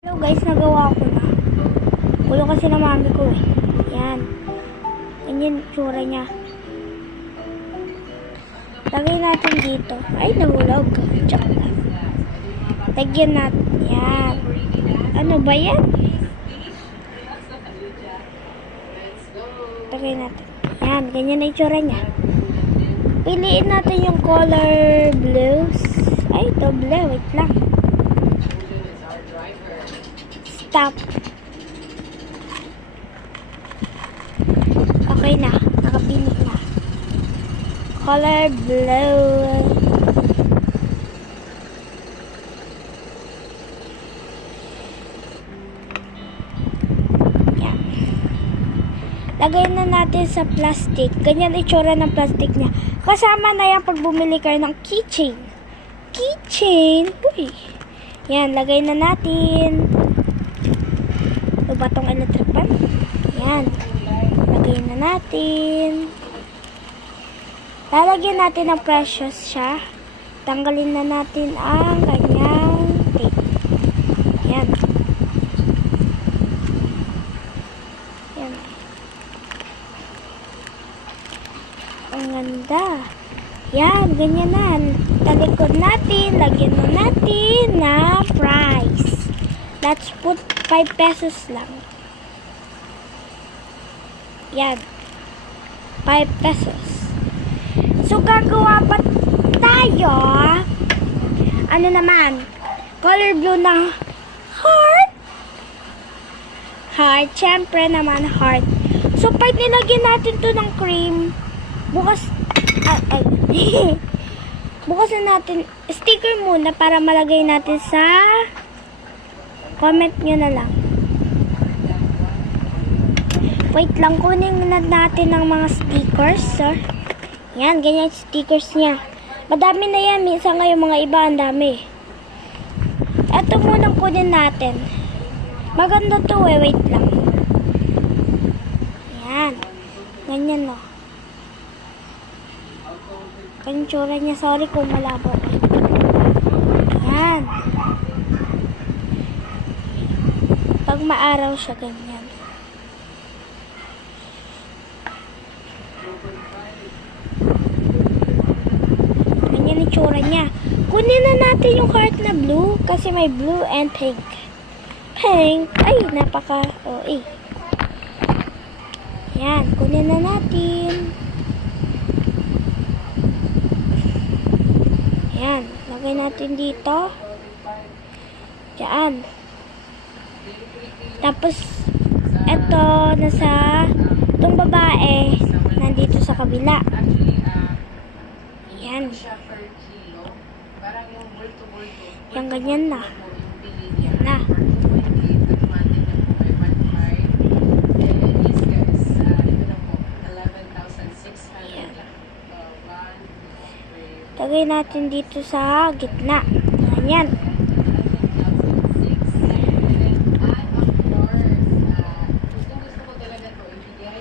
Hello guys, nagawa ko na. Kulo kasi na mami ko eh. Yan. Ganyan tsura niya. Lagay natin dito. Ay, nahulog. Joke lang. Lagyan natin. Yan. Ano ba yan? Lagay natin. Yan, ganyan na yung tsura niya. Piliin natin yung color blues. Ay, ito blue. Wait lang. Stop. Okay na. Nakapili na. Color blue. Yan. Lagay na natin sa plastic. Ganyan itsura ng plastic niya. Kasama na yan pag bumili kayo ng keychain. Keychain. Uy. Yan. Lagay na natin. Batong electric pan. Yan. Lagyan na natin. Lalagyan natin ng precious siya. Tanggalin na natin ang kanyang tape. Yan. Yan. Ang ganda. Yan. Ganyan na. Talikod natin. Lagyan na natin na price. Let's put 5 pesos lang. Yan. 5 pesos. So, gagawa pa tayo. Ano naman? Color blue na heart. Heart. Siyempre naman heart. So, pag nilagyan natin to ng cream, bukas, bukasan natin, sticker muna para malagay natin sa comment nyo na lang. Wait lang, kunin na natin ng mga stickers, sir. Yan, ganyan stickers niya. Madami na yan. Minsan ngayon mga iba, ang dami. Ito munang kunin natin. Maganda to eh. Wait lang. Yan. Ganyan no. Ganyan tsura niya. Sorry kung malabo. Yan. Pag maaraw siya, ganyan. Ganyan yung tsura niya. Kunin na natin yung heart na blue kasi may blue and pink. Pink. Ay, napaka OA. Yan. Kunin na natin. Yan. Lagay natin dito. Diyan. Tapos, ito, itong babae, nandito sa kabila. Yan. Yan, ganyan na. Yan na. Yan. Lagay natin dito sa gitna. Ganyan.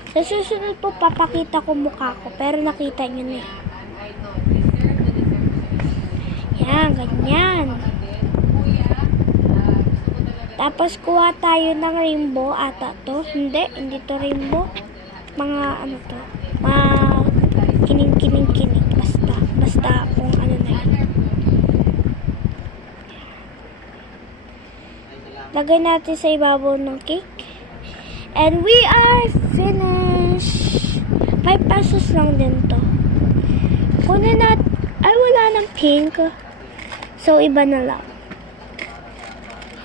Sa susunod po, papakita ko mukha ko. Pero nakita nyo na eh. Yan, ganyan. Tapos, kuha tayo ng rainbow ata to. Hindi to rainbow. Mga ano to. Mga kining. Basta kung ano na yun. Lagay natin sa ibabaw ng cake. And we are finished. 5 pesos lang din to. Kunin natin. Ay, wala ng pink. So, iba na lang.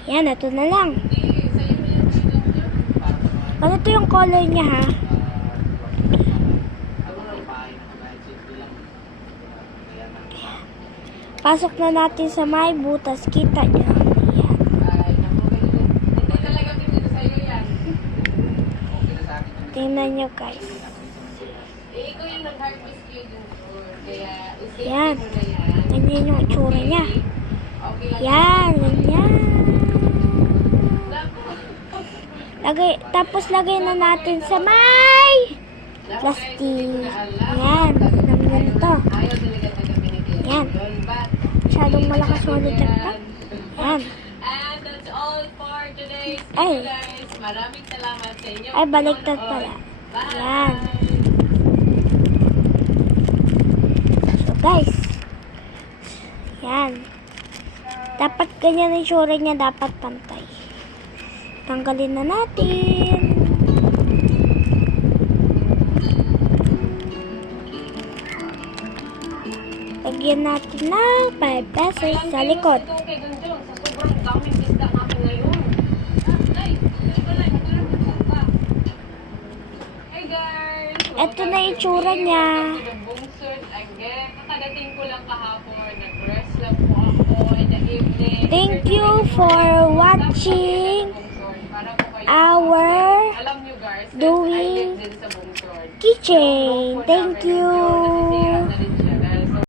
Yan, ito na lang. Ito yung color niya, ha? Pasok na natin sa may butas. Kita niyo. Tingnan nyo guys. Yan. Ganyan yung itsura niya. Yan. Ganyan. Tapos lagay na natin sa may plastic. Yan. Naman ito. Yan. Masyadong malakas ulit. Yan. for today's Ay. video, guys. Maraming salamat sa inyo. Ay, baliktad pala. Bye! Yan. So, guys. Yan. Dapat ganyan yung tsura niya. Dapat pantay. Tanggalin na natin. Lagyan natin ng 5 pesos sa likod. Ito kay Gunjong, sa sobrang daming isda natin ngayon. Ay, ito na, Hey guys! Ito na yung tsura niya. Welcome to the Bungsod again. Kakadating ko lang kahapon. Nag-rest lang po ako in the evening. Thank you for watching Para po kayo our alam nyo guys, doing I live din sa Bungsod. kitchen. Thank you. Nasisira na rin